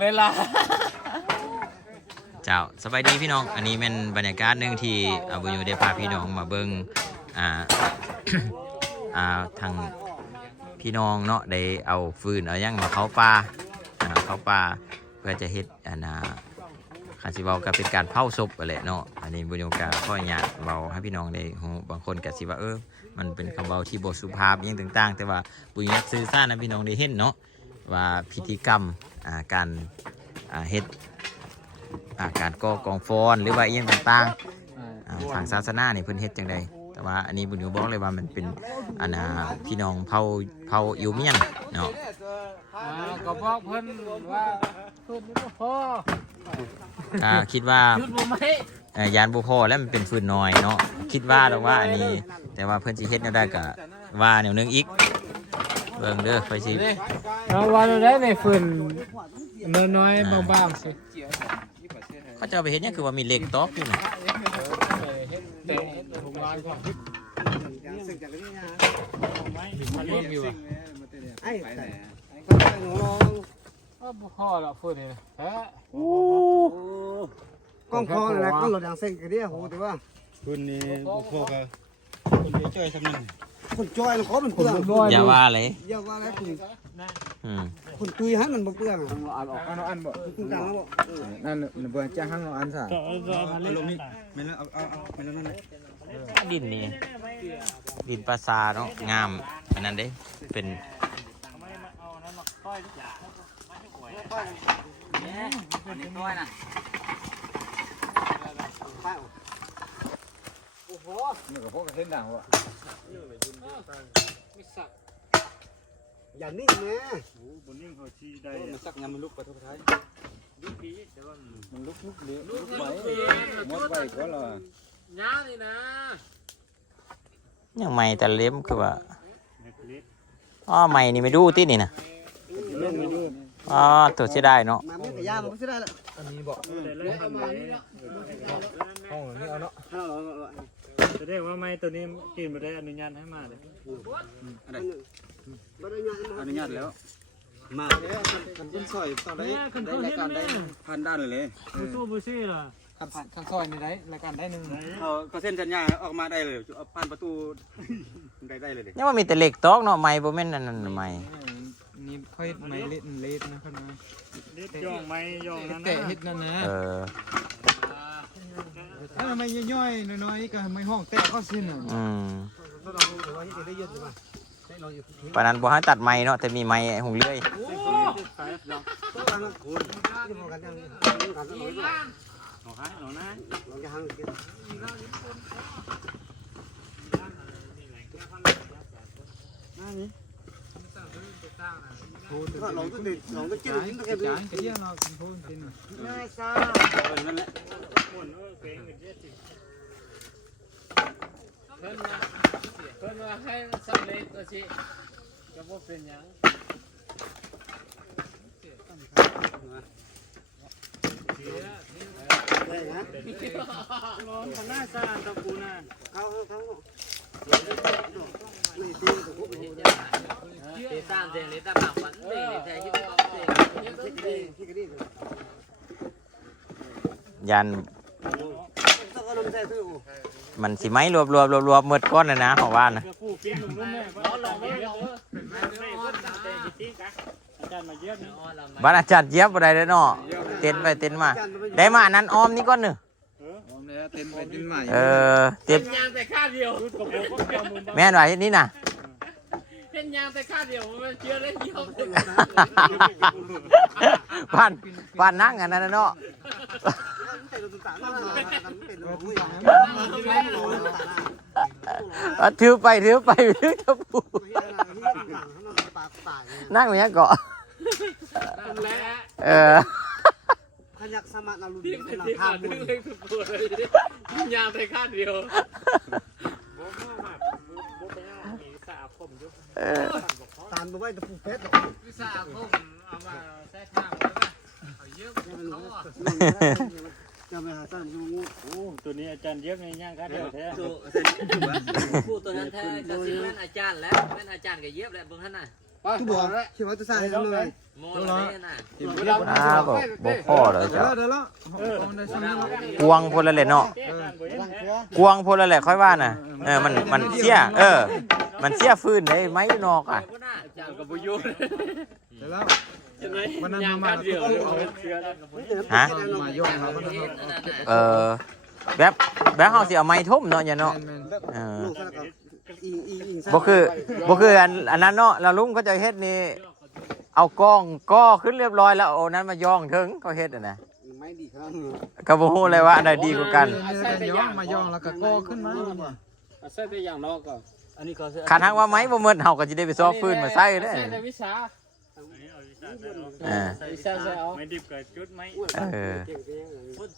เวลา เจ้าสบายดีพี่น้อง อันนี้เป็นบรรยากาศหนึ่งที่อาบุญยูได้พาพี่น้องมาเบิ่งอ่า อ่าทางพี่น้องเนาะได้เอาฟืนเอาหยังมาเขาป่าอ่าเขาป่าเพื่อจะเฮ็ดอันน่ะคันสิเว้าก็เป็นการเผาศพอะไรเนาะ อันนี้บุญยูก็ขออนุญาตเว้าให้พี่น้องได้ฮู้บางคนก็สิว่าเออ มันเป็นคำเว้าที่บ่สุภาพอหยังต่าง ๆ แต่ว่าบุญยูอยากสื่อสารให้พี่น้องได้เห็นเนาะ ว่าพิธีกรรมอ่าการอ่าเฮ็ดอ่าการก่อกองฟอนหรือว่าอหย่างต่างๆอ่าทางศาสนาเนี่ยเพิ่นเฮ็ดจังไดแต่ว่าอันนี้บุญอยู่บอกเลยว่ามันเป็นอันน่ะพี่น้องเผ่าเผ่าอิวเมียนเนาะอ่าก็บอกเพิ่นว่าเพิ่นนี่บ่พออ่าคิดว่าหยุดบ่ไหมเอ่อยานบ่พอแล้วมันเป็นฟืนน้อยเนาะคิดว่าดอกว่าอันนี้ แต่ว่าเพิ่นสิเฮ็ดแนวใดก็ว่าแนวหนึงอีก เบิ่งเด้อไปสินี่เราว่าเราได้ในฝืนน้อยๆบางๆสิเขาจะเอาไปเฮ็ดหยังคือว่ามีเหล็กตอกอยู่น่ะเฮ็ดแต่เฮ็ดถุงลายก่อนมันเล่นอยู่อะไอ้ก็ไปหนูลองว่าบ่พอละฝืนนี่นะฮะกล้องคอนี่แหละก็หลดอย่างเส้นกันเดียวโหแต่ว่าคุณนี่บุกโคกะคุณนี่ช่วยสำนึก คนจอยมันเขาเป็นเปลืองอย่าว่าเลยอย่าว่าแล้วคุณอืมคนตุยให้มันบ่เปลืองอันออกอันอันบ่คุณกลางแล้วบ่นั่นเบิ่งจ้างหังอันซะเอาลงนี่ไม่แล้วเอาเอาเอาไม่แล้วนั่นเลยดินนี่ดินปลาซาเนาะงามอันนั้นเด้เป็นนี่ ก็พวกเส้นด่างว่ะอย่านิ่งนะบนนี้เขาชี้ได้มันสักงามมันลุกไปทุกท้ายมันลุกลุกเลี้ยลุกไว้หมดไว้ก็ละยาวนี่นะยังไม่แต่เล็มคือว่าอ๋อไม่นี่ไม่ดูตินี่นะเล่นไม่ดูอ๋อตัวเสียดายเนาะมาไม่กระยามันก็ได้ละอันนี้บ่ห้องนี้เอาเนาะฮัลโหล แสดงว่าไม่ตัวนี้กินไม่ได้อนุญาตให้มาเลยบ่ได้ยาอนุญาตแล้ว มาแล้วคันเป็นซอยตอนได้ได้รายการได้พันด้านเลยเลยตู้บ่ซี่ล่ะคันคันซอยนี่ได้รายการได้หนึ่งเขาเขาเส้นสัญญาออกมาได้เลยเอาผ่านประตูได้ได้เลยยังว่ามีแต่เหล็กตอกเนาะไม่บ่แม่นอันนั้นไม่นี่ค่อยไม่เล่นเล่นนะคันนะย่องไม่ย่องนั่นแต่เฮ็ดนั่นนะ เออถ้าไม่ย่อยๆน้อยๆก็ไม่ห้องแต่เข้าสิ้นอะอืมก็ลองดูว่าจะได้เยอะดีป่ะได้ลองอยู่ปานนั้นบ่ให้ตัดไม้เนาะแต่มีไม้หงเลื่อยก็ลองคุณที่พอกันยังกันลองเอาให้เอานะลองจะหังกินก็ลองก็ดิลองก็จิ้มจิ้มก็จาแค่นก็เยอะเนาะกินโพนกินน่ะ น่าซา นั่นแหละ เพิ่นนะเพิ่นว่าให้มัน สิก็บ่เป็นหยังได้นะร้อนพันหน้าซาตะกูน่ะเขาเขานี่ตีตัวพวกนี้เตะตามเสียงเลยตามหลันเตะแต่คิดว่าเตะที่กระดิ่งที่กระดิ่งยันถ้าก็ลงมันสิไม้รวบรวบรวบรวบหมดก้อนเลยนะของว่านะ กูปีนลงนู่นแม่ร้อนลงไม่ลงไม่ก็ตั้งใจที่กะอาจารย์มาเยี่ยมนี่ร้อนลงบ้านอาจารย์เย็บบ่ได้เด้อเนาะเต้นไปเต้นมา ได้มาอันนั้นอ้อมนี่ก่อนหนึ่งผมเนี่ยเต้นไปเต้นใหม่เออเต็มยางแต่ข้าเดียวกระโปรงก็กำมือแม่นว่าเฮ็ดนี่น่ะเห็นยางแต่ข้าเดียวมันเชื่อเล่นเดียวบ้านบ้านนั่งอันนั้นน่ะเนาะเอ ถือไปถือไปถือจะปูนั่งอย่างเงี้ยเกาะเออขยักสมัครนารุนเป็นที่ทาขาดบุญเล็กสุดเลยยางแต่ข้าเดียวตามไปไว้ตะปูเพชรวิสาคมเอามาใช้ทางไว้ป่ะเอาเยอะเขาอะ จะไปหาตั้งยูงูโอ้ตัวนี้อาจารย์เยี่ยมในย่างกันเดียวแท้ผู้ตัวนั้นแท้จะสิแม่นอาจารย์แล้วแม่นอาจารย์ก็เย็บแหละเบิ่งท่านน่ะ tu bỏ khi mà tu sai thì nó này อ้าบอกบอกพ่อเลย đó จ้ะ đó đó đó con đây xong nó กวงพลละแหละเนาะ răng kia กวงพลละแหละค่อยว่าน่ะเออมันมันเสียเออ มันเสียฟื้นเลยไม้นอกอะ đấy đó วั นนั้นมาเดียวฮะ มาย่องเราก็ต้องเออแบบแบบเฮาสิเอาไม้ทุ่มเนาะอย่าเนาะแมนเออลูกซะแล้วก็อิงอิงอิงซะบ่คือบ่คืออันอันนั้นเนาะเราลุงก็จะเฮ็ดนี่เอากล้องก้อขึ้นเรียบร้อยแล้วเอานั้นมาย่องถึงเขาเฮ็ดอะนะไม่ดีครับก็บ่ฮู้เลยว่าอันใดดีกว่ากันย่องมาย่องแล้วก็ก่อขึ้นมาใส่แต่อย่างนอกก็อันนี้เขาใส่คันทักว่าไม้บ่หมดเฮาก็สิได้ไปซอกฟืนมาใส่เด้อ ใส่แต่วิชาเออวิชาใส่เอาไม่ดิบกับจุดไหมเออ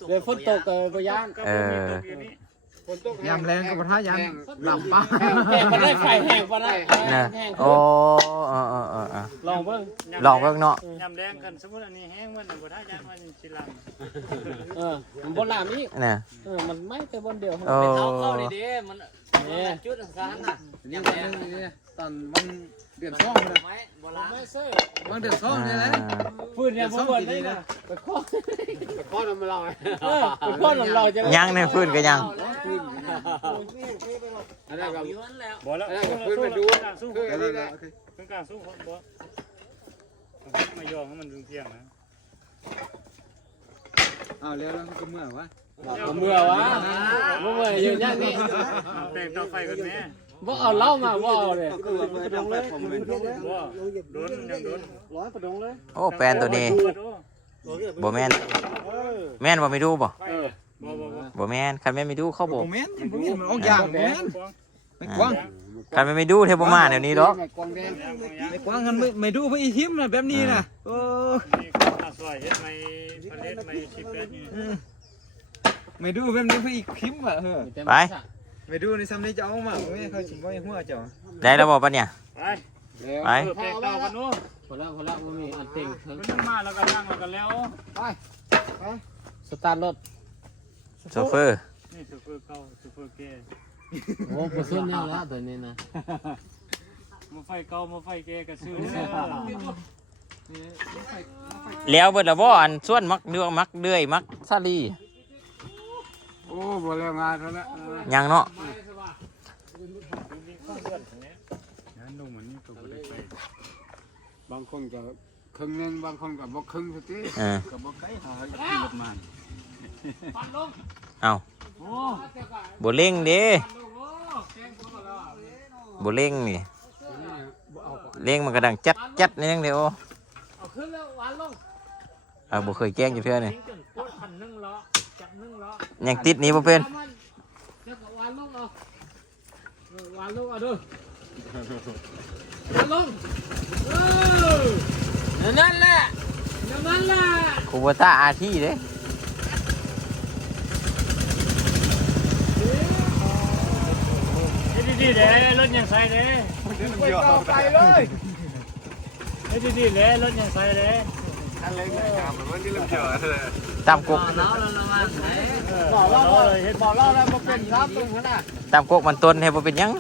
เดี๋ยวฝนตกเออบ่ย่านเออยามแรงก็บ่ท้ายามหลับป้าแห้งบ่ได้ไข่แห้งบ่ได้นะแห้งโอ้เออเออเออเออลองเบิ่งลองเบิ่งเนาะยำแดงกันสมมติอันนี้แห้งมันบ่ได้ยำมันสิลังเออมันบ่ลามอีกน่ะเออมันไม่แต่บนเดียวโอ้มันเนี่ยจุดสำคัญน่ะนี่ตอนมัน เดือนสองเลยไม่บ่ลามไม่ใช่มันเดือนสองนี่แหละฟื้นเนี่ยบ่บ่ได้นะไปข้อข้อมันเราเออไปข้อของเราจะยังในฟืนก็ยังอะไรกับบ่แล้วอะไรกับพื้นไปดูสู้คืออะไรนะเพิ่งกลางสู้บ่มายองให้มันเที่ยงนะอ้าวแล้วแล้วก็เมื่อวะบ่เมื่อวะบ่เมื่ออยู่อย่างนี้เต็มเตาไฟกันแม่ บ่เอาเหล้ามาบ่เอาเลยก็คือมันก็ต้องไปผมเป็นว่าโดนยังโดนร้อยประดงเลยโอ้แปลนตัวนี้บ่แม่นแม่นบ่ไม่ดูบ่เออบ่บ่บ่บ่แม่นคันแม่นไม่ดูเขาบ่โมเมนต์โมเมนต์มันออกอย่างโมเมนต์ไม่กว้างคันแม่นไม่ดูเทบ่มาเดี๋ยวนี้ดอกไม่กว้างแดงไม่กว้างกันไม่ไม่ดูไปอีทิมนะแบบนี้นะโอ้นี่ข้าวซอยเฮ็ดไม่ผลิตไม่ชิเป็ดนี่ไม่ดูแบบนี้ไปอีกทิมอะเฮ้อไป ไม่ดูในซ้ำนี้จะเอามาโอ้ยเขาชิมไว้หัวเจ้าได้แล้วบ่ปะเนี่ย ไปไปเออแปลกเตากันนู้นพอแล้วพอแล้วบ่มีอันเต็งมันมาแล้วก็นั่งแล้วก็แล้วสตาร์ทรถโซเฟอร์นี่ซูเปอร์เก่าซูเปอร์แก่โอ้บ่ซื้อแนวแล้วตัวนี้นะมาไฟเก่ามาไฟแก่ก็ซื้อแล้วเบิดและบ่อันส่วนมักเดือมักเดือยมักซาลี โอ้บ่แล้วงานเท่านั้นยังเนาะงั้นดูเหมือนนี่ก็บ่ได้ไปบางคนก็ครึ่งนึงบางคนก็บ่ครึ่งสักทีเออก็บ่ไกลหาขี่รถมาเอาบ่เล่งเด้บ่เล่งนี่เล่งมันก็ดังจัดจัดนี่จังเดียวเอาขึ้นแล้วหวานลงเออบ่เคยแกล้งอยู่เทื่อนี่ทิ้งจนปวดพันหนึงล้อจับหนึงล้อ ยังติดหนี้บ่เป็นแล้วก็หวานลงเอาเออหวานลงเอาเด้อหวานลงเออนั่นแหละนั่นแหละคูโบต้าอาที่เด้เฮ็ดดีๆเด้รถยังใส่เด้ไปเลยเฮ็ดดีๆเด้รถยังใส่เด้ ตามกกแล้วแล้วละมันไหนบอกเล่าเลยเฮ็ดบอกเล่าแล้วบ่เป็นครับตรงนั้นน่ะตามกกมันต้นให้บ่เป็นหยัง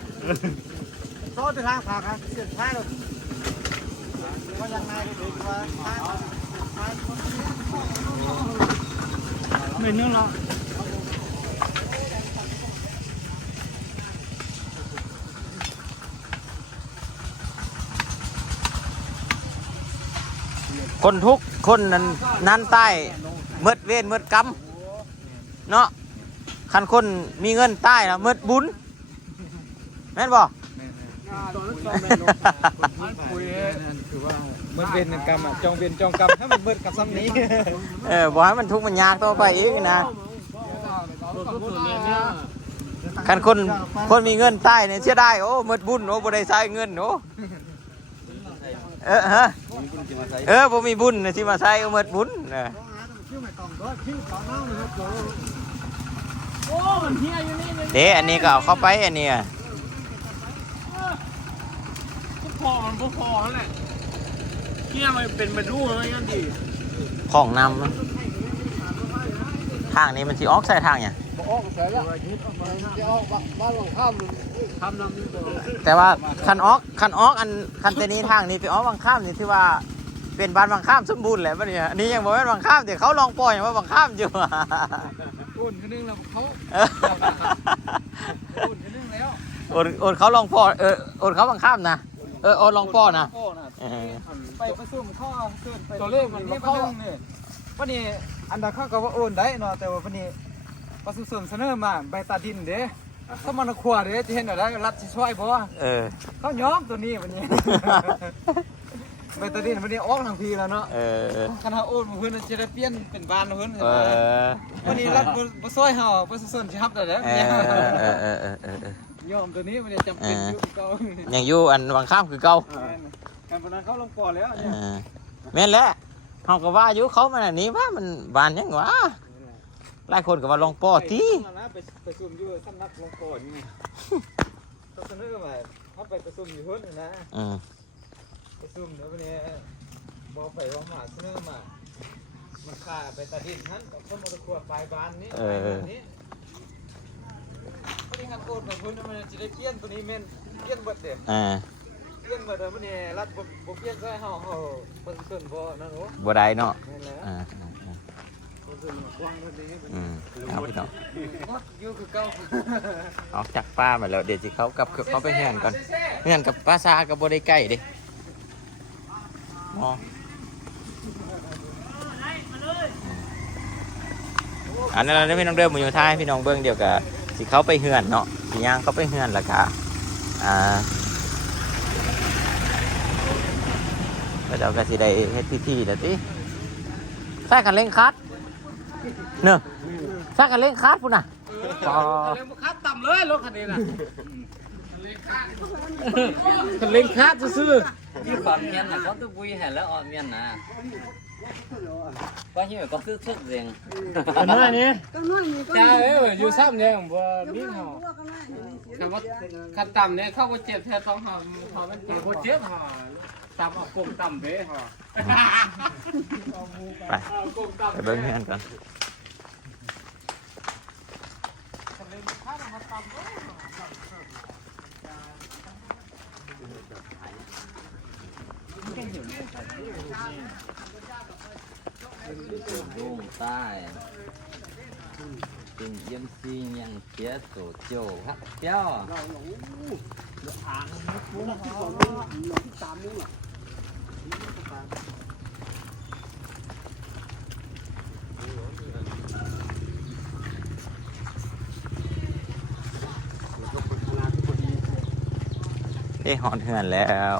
โซ่ที่ทางพาครับเสียท้ายรถว่ายังไงก็ดีว่าท้ายไม่นึ่งล้อกคนทุกข์ คนนั้นนั้นใต้เมืดเวรเมืดกรรมเนาะคันคนมีเงินใต้ละเมืดบุญแม่นบ่มันคุยคือว่ามันเป็นกรรมอะจองเป็นจองกรรมถ้ามันเบิดกับซ้ำนี้เออบอกให้มันทุกข์มันยากต่อไปอีกนะตัวก็ตัวเนี่ยเนี่ยคันคนคนมีเงินใต้เนี่ยเสียได้โอ้หมดบุญโอ้บ่ได้ใช้เงินโอ้ เออฮะเออบ่มีบุญน่ะสิมาใช้เอาหมดบุญเออโอ้มันเฮียอยู่นี่เลยเด้อันนี้ก็เอาเข้าไปอันนี้อะก็พอมันบ่พอนั่นแหละเกี่ยมันเป็นมาดูเลยกันดีของนำทางนี้มันสิออกใส่ทางหยัง อออกเสร็จแล้วจะออกบ้านหลังข้ามทำน้ำนี่ตัวแต่ว่าคันออกคันออกอันคันเตนี้ทางนี้ไปออกบางข้ามนี่ที่ว่าเป็นบ้านบางข้ามสมบูรณ์แหละปะเนี่ยอันนี้ยังบอกว่าบางข้ามแต่เขาลองปล่อยอย่างว่าบางข้ามอยู่อุ่นคนนึงแล้วเขาเอออุ่นคนนึงแล้วโอนโอนเขาลองปล่อยเออโอนเขาบางข้ามนะเออโอนลองปล่อยนะโอ้น่ะเออไปประชุมข้อเกินไปตัวเลขมันนี่เข้าเข้านี่วันนี้อันดับเข้าก็ว่าโอนได้เนาะแต่ว่าวันนี้ ประสุสมเสนอมาใบตาดินเด้ถ้ามันขวดเด้จะเห็นอะไรรัฐสิช่วยบ่เออเขาย้อมตัวนี้วันนี้ใบตาดินวันนี้ออกทางพีแล้วเนาะเออคณะโอนมาเพิ่นจะได้เปลี่ยนเป็นบ้านมาเพิ่นเออวันนี้รัฐบ่บ่ช่วยเฮาประสุสมสิรับได้แล้วเออเออเออเออเออเออยอมตัวนี้มันจะจำเป็นอยู่เก่ายังอยู่อันบางข้ามคือเก่าการพนันเขาลงปอแล้วเออแม่นแหละเขาก็ว่าอยู่เขามันอันนี้ว่ามันบานยังวะ หลายคนก็ว่าลองปอตีไปประชุมอยู่สำนักลงปอนี่เขาเสนอมาเขาไปประชุมอยู่เพิ่นนะ อืมประชุมแล้ววันนี้บอกไปว่าหมาเสนอมา มันค่าไปตาดินท่านกับคนมรขวดปลายบานนี้ปลายบานนี้พอดีงานโอนไปเพิ่นมันจะได้เปลี่ยนตัวนี้แม่นเปลี่ยนเบิดเด้อ่าเปลี่ยนเบิดเด้อมันนี่รัฐบ่บ่เปลี่ยนใส่เฮาเฮาเพิ่นส่วนบ่นั่นโอ้บ่ได้เนาะแม่นแล้ว อ่า อ่าอ่าเพิ่นส่วนกว้างเพิ่นนี้อืมเอาพี่น้องอยู่คือเก่าออกจากป้ามาแล้วเดี๋ยวสิเขากลับเขาไปเฮือนก่อนเฮือนกับป้าซากับบ่ได้ใกล้เดิมออันนั้นเราได้พี่น้องเดิมมาอยู่ท้ายพี่น้องเบิ้งเดียวกับสิเขาไปเฮือนเนาะสิย่างเขาไปเฮือนแล้วก็อ่าแล้วเดี๋ยวก็สิได้เฮ็ดพิธีแล้วติใส่กันเร่งคัด เนอะใส่กันเร่งคัดพุ่นน่ะอ๋อเล่นคัดต่ำเลยรถคันนี้น่ะเล่นคัดซื้อที่ความเมียนน่ะเขาต้องบุยให้แล้วออกเมียนนะก็เหี้ยก็คือทุกเรื่องอันนั้นนี่ก็น้อยนี่ก็จ้าเอ้ยอยู่ซ้ำเนี่ยบ่มีเฮาพวกก็น้อยอยู่นี่คันว่าคันต่ำเนี่ยเข้าบ่เจ็บแท้ต้องเฮาเฮามันเจ็บบ่เจ็บเฮา ต่ำเอากลมต่ำเด้เฮาไปเอากลมต่ำไปเบิ้งเฮือนก่อนลุงใต้เป็นเยี่ยมซียังเสียโสโจครับเจ้าเอ้หอนเฮือน ได้หอนเหือนแล้ว